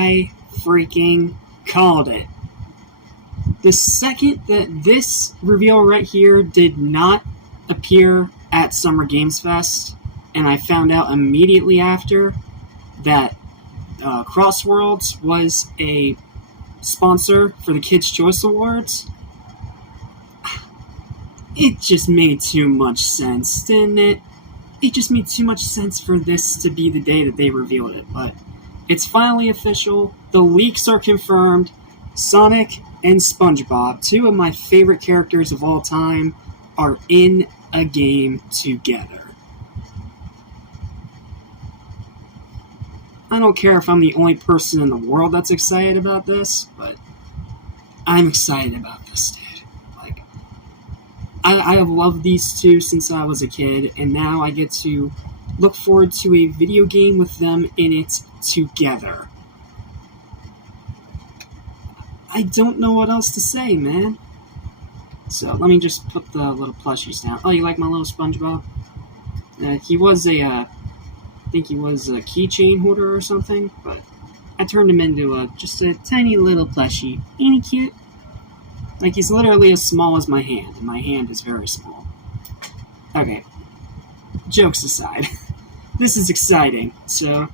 I freaking called it. The second that this reveal right here did not appear at Summer Games Fest, and I found out immediately after that Crossworlds was a sponsor for the Kids' Choice Awards, it just made too much sense, didn't it? It just made too much sense for this to be the day that they revealed it, but it's finally official. The leaks are confirmed. Sonic and SpongeBob, two of my favorite characters of all time, are in a game together. I don't care if I'm the only person in the world that's excited about this, but I'm excited about this, dude. Like, I have loved these two since I was a kid, and now I get to look forward to a video game with them in it together. I don't know what else to say, man. So, let me just put the little plushies down. Oh, you like my little SpongeBob? He was I think he was a keychain holder or something, but I turned him into just a tiny little plushie. Ain't he cute? Like, he's literally as small as my hand, and my hand is very small. Okay, jokes aside, this is exciting. So,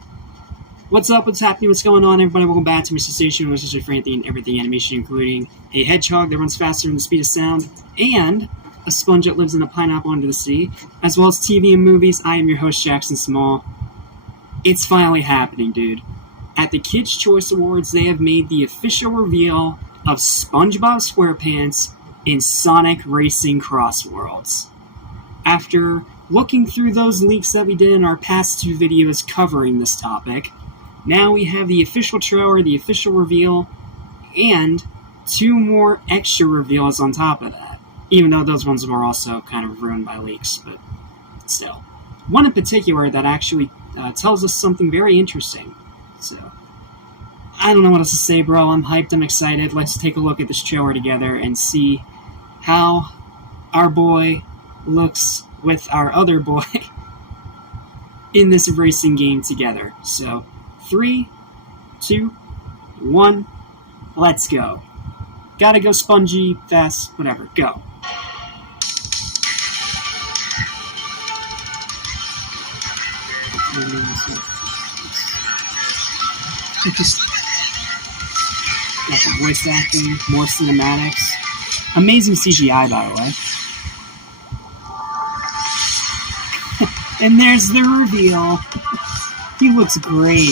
what's up, what's happening, what's going on, everybody? Welcome back to Mr. Station, which is your friendly and everything animation, including a hedgehog that runs faster than the speed of sound, and a sponge that lives in a pineapple under the sea, as well as TV and movies. I am your host, Jackson Small. It's finally happening, dude. At the Kids' Choice Awards, they have made the official reveal of SpongeBob SquarePants in Sonic Racing Crossworlds. After looking through those leaks that we did in our past two videos covering this topic, now we have the official trailer, the official reveal, and two more extra reveals on top of that. Even though those ones were also kind of ruined by leaks, but still. One in particular that actually tells us something very interesting. So, I don't know what else to say, bro. I'm hyped, I'm excited. Let's take a look at this trailer together and see how our boy looks with our other boy in this racing game together. So, 3, 2, 1, let's go. Gotta go spongy, fast, whatever, go. Got the voice acting, more cinematics. Amazing CGI, by the way. And there's the reveal. He looks great.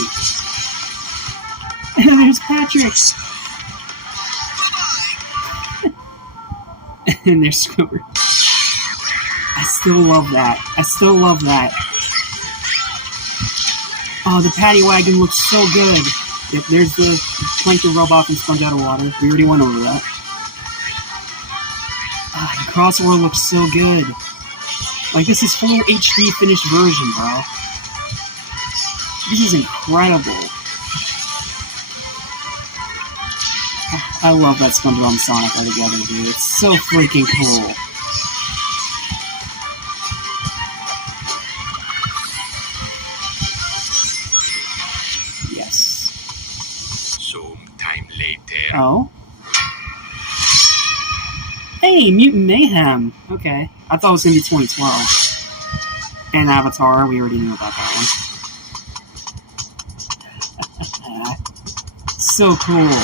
And there's Patrick. And there's Squidward. I still love that. Oh, the paddy wagon looks so good. Yep, there's the plankton robot and sponge out of water. We already went over that. The Crossworld looks so good. Like, this is full HD finished version, bro. This is incredible. I love that SpongeBob and Sonic are together, dude. It's so freaking cool. Oh? Hey, Mutant Mayhem! Okay. I thought it was going to be 2012. And Avatar, we already knew about that one. So cool.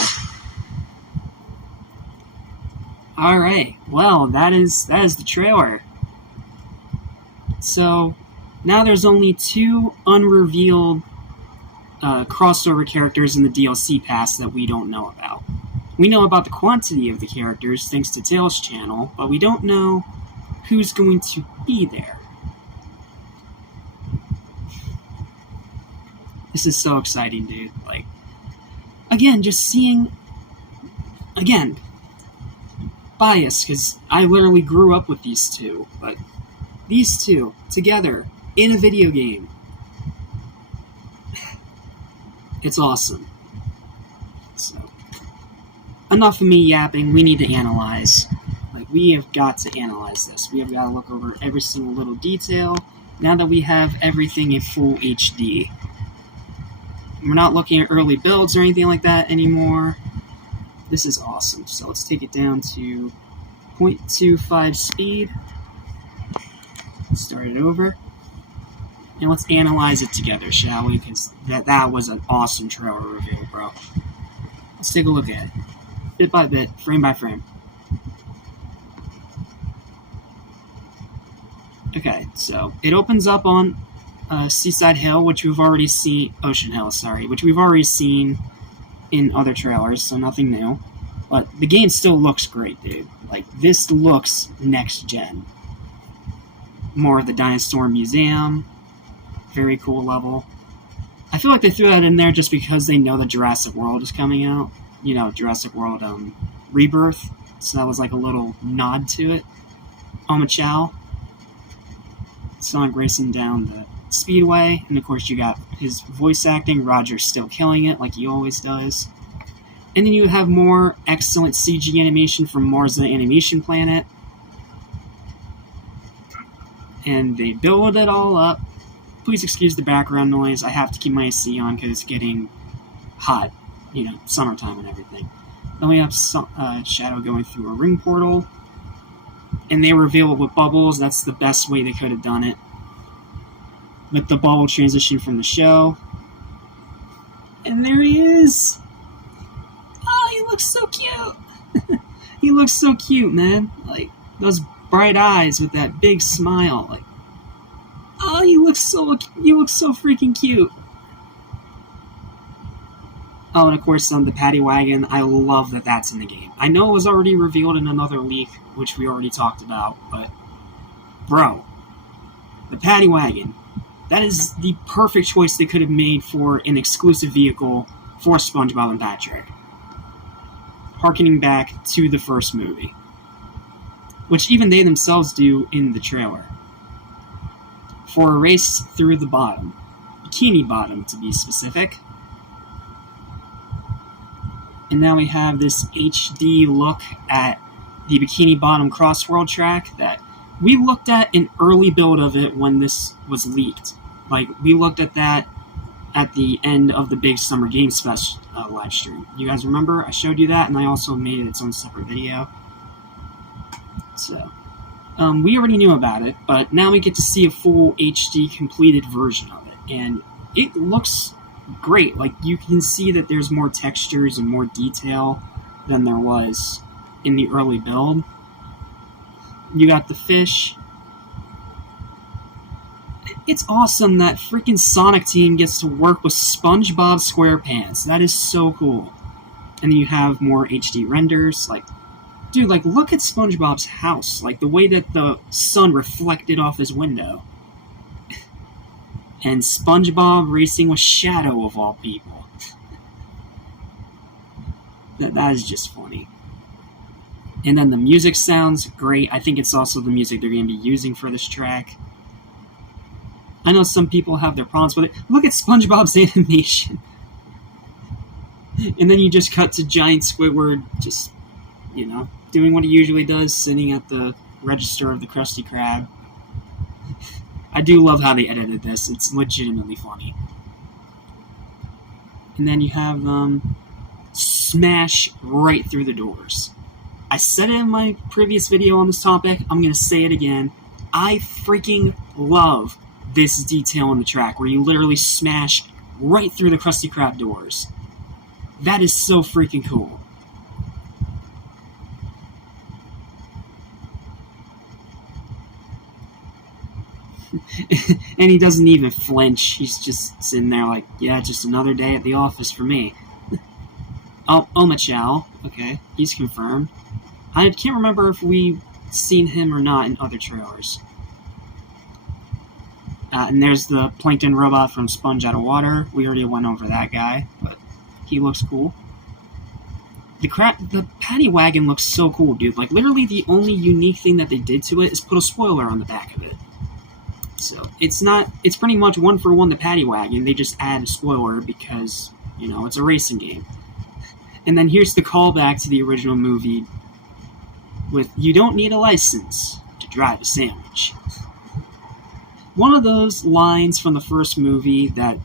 Alright, well, that is the trailer. So, now there's only 2 unrevealed crossover characters in the DLC pass that we don't know about. We know about the quantity of the characters thanks to Tails' channel, but we don't know who's going to be there. This is so exciting, dude. Like, again, just seeing... Again, bias, because I literally grew up with these two, but these two, together, in a video game. It's awesome. So, enough of me yapping. We need to analyze. Like, we have got to analyze this. We have got to look over every single little detail now that we have everything in full HD. We're not looking at early builds or anything like that anymore. This is awesome. So let's take it down to 0.25 speed. Start it over. And let's analyze it together, shall we? Because that was an awesome trailer reveal, bro. Let's take a look at it. Bit by bit, frame by frame. Okay, so it opens up on Seaside Hill, which we've already seen... Ocean Hill, sorry. Which we've already seen in other trailers, so nothing new. But the game still looks great, dude. Like, this looks next-gen. More of the Dinosaur Museum. Very cool level. I feel like they threw that in there just because they know that Jurassic World is coming out. You know, Jurassic World Rebirth. So that was like a little nod to it. Omachow. Sonic racing down the speedway. And of course you got his voice acting. Roger's still killing it like he always does. And then you have more excellent CG animation from Mars the Animation Planet. And they build it all up. Please excuse the background noise. I have to keep my AC on because it's getting hot. You know, summertime and everything. Then we have Shadow going through a ring portal. And they reveal it with bubbles. That's the best way they could have done it. With the bubble transition from the show. And there he is! Oh, he looks so cute! He looks so cute, man. Like, those bright eyes with that big smile. Like, oh, you look so freaking cute. Oh, and of course, the paddy wagon. I love that that's in the game. I know it was already revealed in another leak, which we already talked about, but bro, the paddy wagon. That is the perfect choice they could have made for an exclusive vehicle for SpongeBob and Patrick. Harkening back to the first movie, which even they themselves do in the trailer. For a race through the bottom. Bikini Bottom, to be specific. And now we have this HD look at the Bikini Bottom Crossworld track that we looked at an early build of it when this was leaked. Like, we looked at that at the end of the big Summer Games Fest live stream. You guys remember? I showed you that, and I also made its own separate video. So, we already knew about it, but now we get to see a full HD completed version of it. And it looks great. Like, you can see that there's more textures and more detail than there was in the early build. You got the fish. It's awesome that freaking Sonic Team gets to work with SpongeBob SquarePants. That is so cool. And then you have more HD renders. Like, dude, like, look at SpongeBob's house. Like, the way that the sun reflected off his window. And SpongeBob racing with Shadow, of all people. That is just funny. And then the music sounds great. I think it's also the music they're going to be using for this track. I know some people have their problems with it. Look at SpongeBob's animation. And then you just cut to giant Squidward just, you know, doing what he usually does, sitting at the register of the Krusty Krab. I do love how they edited this. It's legitimately funny. And then you have smash right through the doors. I said it in my previous video on this topic. I'm going to say it again. I freaking love this detail on the track where you literally smash right through the Krusty Krab doors. That is so freaking cool. And he doesn't even flinch. He's just sitting there like, yeah, just another day at the office for me. Oh, Omachow. Okay, he's confirmed. I can't remember if we've seen him or not in other trailers. And there's the plankton robot from Sponge Out of Water. We already went over that guy, but he looks cool. The paddy wagon looks so cool, dude. Like, literally the only unique thing that they did to it is put a spoiler on the back of it. So, it's pretty much one for one the paddy wagon. They just add a spoiler because, you know, it's a racing game. And then here's the callback to the original movie with, you don't need a license to drive a sandwich. One of those lines from the first movie that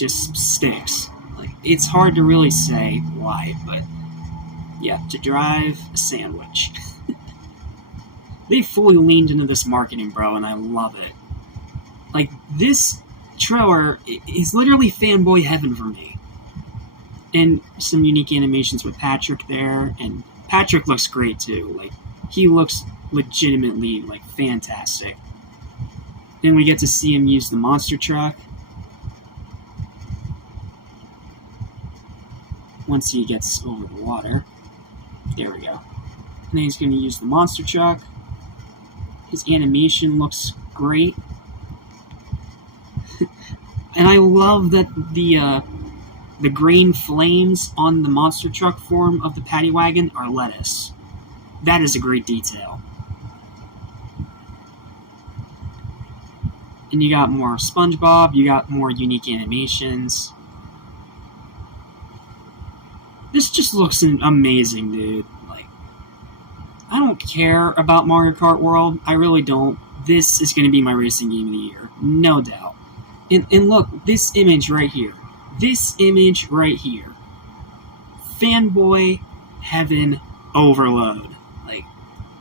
just stinks. Like, it's hard to really say why, but yeah, to drive a sandwich. They fully leaned into this marketing, bro, and I love it. Like, this trailer is literally fanboy heaven for me. And some unique animations with Patrick there, and Patrick looks great too. Like, he looks legitimately, like, fantastic. Then we get to see him use the monster truck. Once he gets over the water. There we go. And then he's going to use the monster truck. His animation looks great. And I love that the green flames on the monster truck form of the paddy wagon are lettuce. That is a great detail. And you got more SpongeBob, you got more unique animations. This just looks amazing, dude. Like, I don't care about Mario Kart World. I really don't. This is going to be my racing game of the year. No doubt. And look, this image right here. This image right here. Fanboy heaven overload. Like,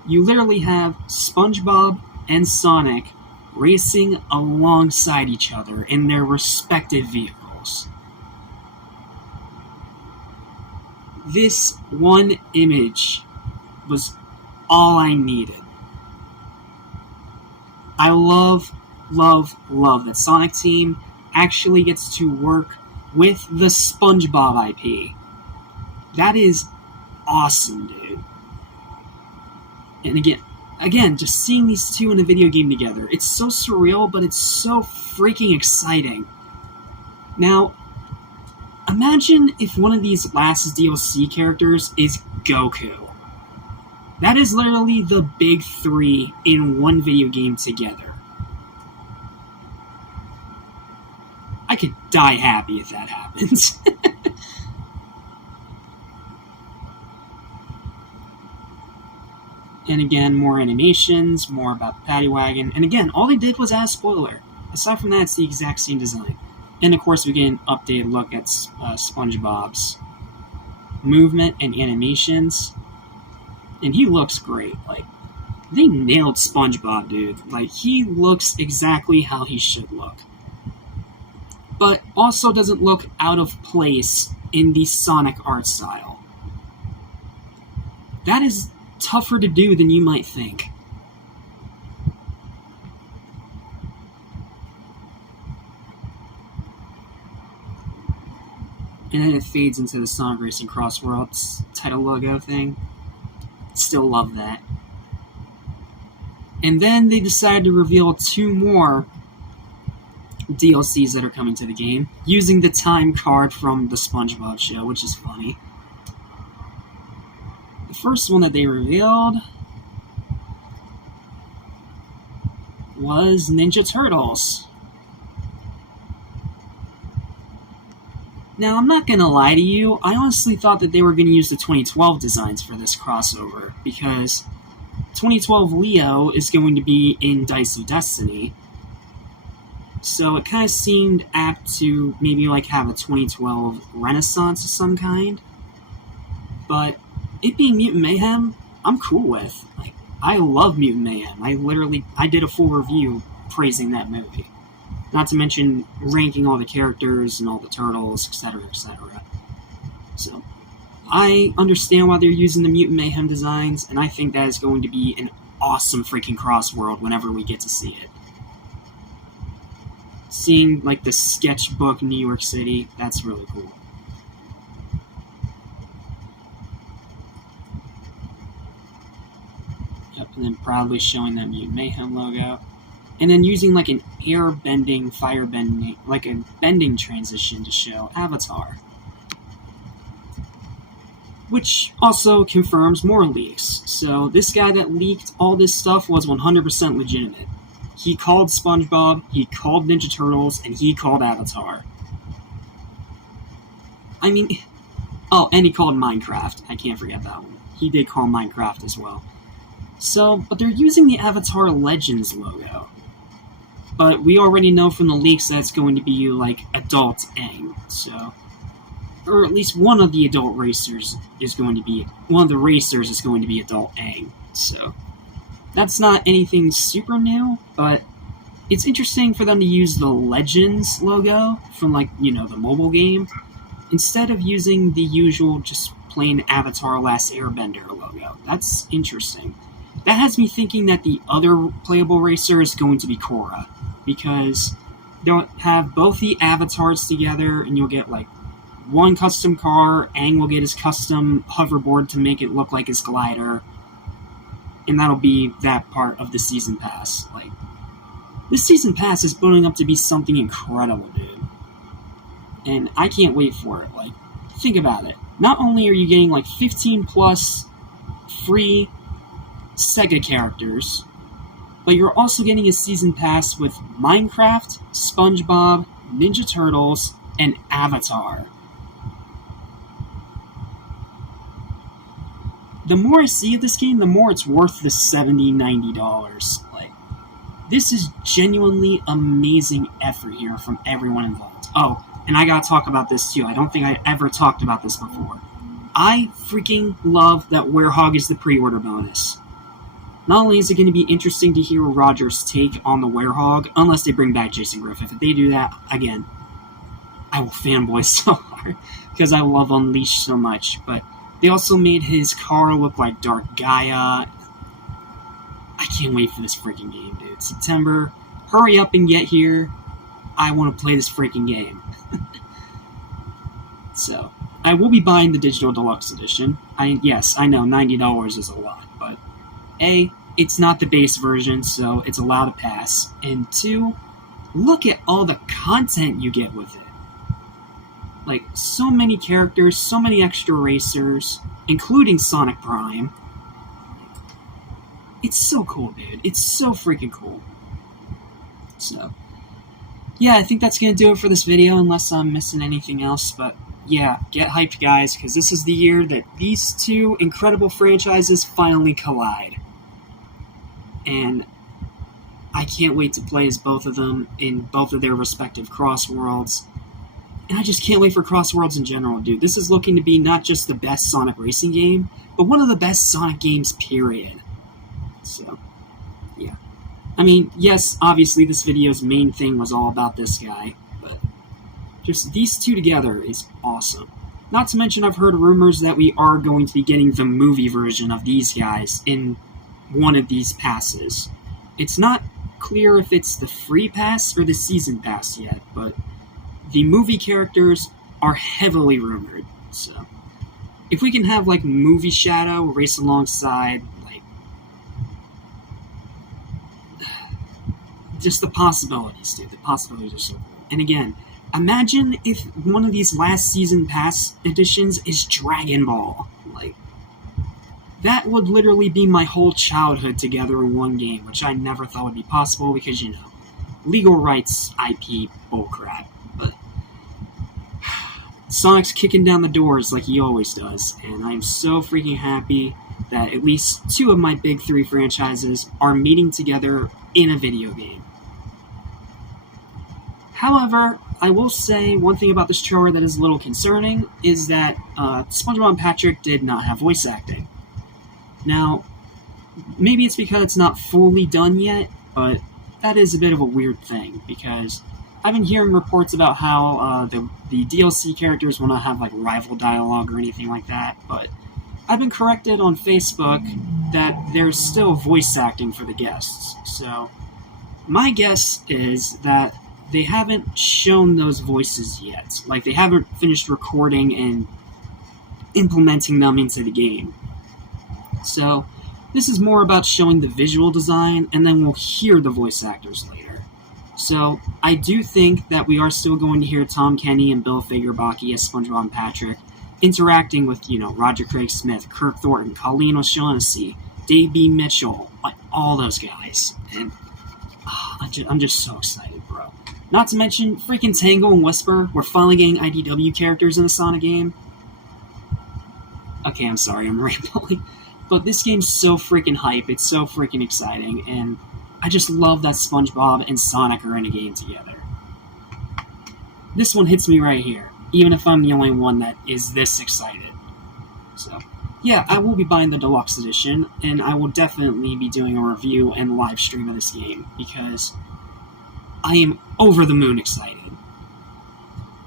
you literally have SpongeBob and Sonic racing alongside each other in their respective vehicles. This one image was all I needed. I love that Sonic Team actually gets to work with the SpongeBob IP. That is awesome, dude. And again, just seeing these two in a video game together, it's so surreal, but it's so freaking exciting. Now, imagine if one of these last DLC characters is Goku. That is literally the big three in one video game together. I could die happy if that happens. And again, more animations, more about the paddy wagon. And again, all they did was add a spoiler. Aside from that, it's the exact same design. And of course, we get an updated look at SpongeBob's movement and animations. And he looks great. Like, they nailed SpongeBob, dude. Like, he looks exactly how he should look. But also doesn't look out of place in the Sonic art style. That is tougher to do than you might think. And then it fades into the Sonic Racing Crossworlds title logo thing. Still love that. And then they decided to reveal 2 more DLCs that are coming to the game, using the time card from the SpongeBob show, which is funny. The first one that they revealed was Ninja Turtles. Now, I'm not going to lie to you, I honestly thought that they were going to use the 2012 designs for this crossover, because 2012 Leo is going to be in Dicey Destiny, so it kind of seemed apt to maybe like have a 2012 Renaissance of some kind, but it being Mutant Mayhem, I'm cool with. Like, I love Mutant Mayhem. I did a full review praising that movie. Not to mention ranking all the characters and all the turtles, etc., etc. So, I understand why they're using the Mutant Mayhem designs, and I think that is going to be an awesome freaking Crossworld whenever we get to see it. Seeing, like, the sketchbook New York City, that's really cool. Yep, and then proudly showing that Mutant Mayhem logo. And then using, like, an air-bending, fire-bending, like a bending transition to show Avatar. Which also confirms more leaks. So this guy that leaked all this stuff was 100% legitimate. He called SpongeBob, he called Ninja Turtles, and he called Avatar. I mean... Oh, and he called Minecraft. I can't forget that one. He did call Minecraft as well. So, but they're using the Avatar Legends logo. but we already know from the leaks that it's going to be like adult Aang, so, or at least one of the adult racers is going to be adult Aang, so that's not anything super new, but it's interesting for them to use the Legends logo from, like, the mobile game, instead of using the usual just plain Avatar Last Airbender logo. That's interesting. That has me thinking that the other playable racer is going to be Korra, because they'll have both the avatars together, and you'll get, like, one custom car, Aang will get his custom hoverboard to make it look like his glider, and that'll be that part of the Season Pass. Like, this Season Pass is building up to be something incredible, dude. And I can't wait for it. Like, think about it. Not only are you getting, like, 15 plus free Sega characters, but you're also getting a Season Pass with Minecraft, SpongeBob, Ninja Turtles, and Avatar. The more I see of this game, the more it's worth the $70, $90. Like, this is genuinely amazing effort here from everyone involved. Oh, and I gotta talk about this too. I don't think I ever talked about this before. I freaking love that Werehog is the pre-order bonus. Not only is it going to be interesting to hear Roger's take on the Werehog, unless they bring back Jason Griffith. If they do that, again, I will fanboy so hard, because I love Unleashed so much. But they also made his car look like Dark Gaia. I can't wait for this freaking game, dude. September, hurry up and get here. I want to play this freaking game. So, I will be buying the Digital Deluxe Edition. Yes, I know, $90 is a lot, but A, it's not the base version, so it's allowed to pass. And 2, look at all the content you get with it. Like, so many characters, so many extra racers, including Sonic Prime. It's so cool, dude. It's so freaking cool. So, yeah, I think that's going to do it for this video, unless I'm missing anything else, but yeah, get hyped, guys, because this is the year that these two incredible franchises finally collide. And I can't wait to play as both of them in both of their respective Crossworlds. And I just can't wait for Crossworlds in general, dude. This is looking to be not just the best Sonic racing game, but one of the best Sonic games, period. So, yeah. I mean, yes, obviously this video's main thing was all about this guy, but just these two together is awesome. Not to mention, I've heard rumors that we are going to be getting the movie version of these guys in one of these passes. It's not clear if it's the free pass or the season pass yet, but the movie characters are heavily rumored. So, if we can have, like, Movie Shadow race alongside, like, just the possibilities, dude. The possibilities are so cool. And again, imagine if one of these last season pass editions is Dragon Ball. Like, that would literally be my whole childhood together in one game, which I never thought would be possible because, legal rights, IP, bullcrap. But Sonic's kicking down the doors like he always does, and I'm so freaking happy that at least two of my big three franchises are meeting together in a video game. However, I will say one thing about this trailer that is a little concerning is that SpongeBob and Patrick did not have voice acting. Now, maybe it's because it's not fully done yet, but that is a bit of a weird thing, because I've been hearing reports about how the DLC characters will not have, like, rival dialogue or anything like that, but I've been corrected on Facebook that there's still voice acting for the guests. So, my guess is that they haven't shown those voices yet. Like, they haven't finished recording and implementing them into the game. So, this is more about showing the visual design, and then we'll hear the voice actors later. So, I do think that we are still going to hear Tom Kenny and Bill Fagerbaki as SpongeBob and Patrick interacting with, Roger Craig Smith, Kirk Thornton, Colleen O'Shaughnessy, Dave B. Mitchell, like, all those guys. And I'm just so excited, bro. Not to mention, freaking Tango and Whisper, we're finally getting IDW characters in a Sonic game. Okay, I'm sorry, I'm rambling. But this game's so freaking hype, it's so freaking exciting, and I just love that SpongeBob and Sonic are in a game together. This one hits me right here, even if I'm the only one that is this excited. So, yeah, I will be buying the deluxe edition, and I will definitely be doing a review and live stream of this game, because I am over the moon excited.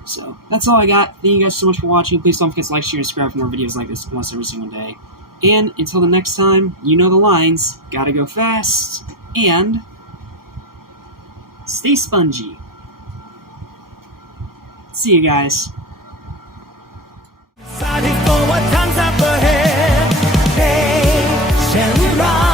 So, that's all I got. Thank you guys so much for watching. Please don't forget to like, share, and subscribe for more videos like this once every single day. And until the next time, you know the lines. Gotta go fast, and stay spongy. See you guys. Excited for what comes up ahead. Hey, Shenron.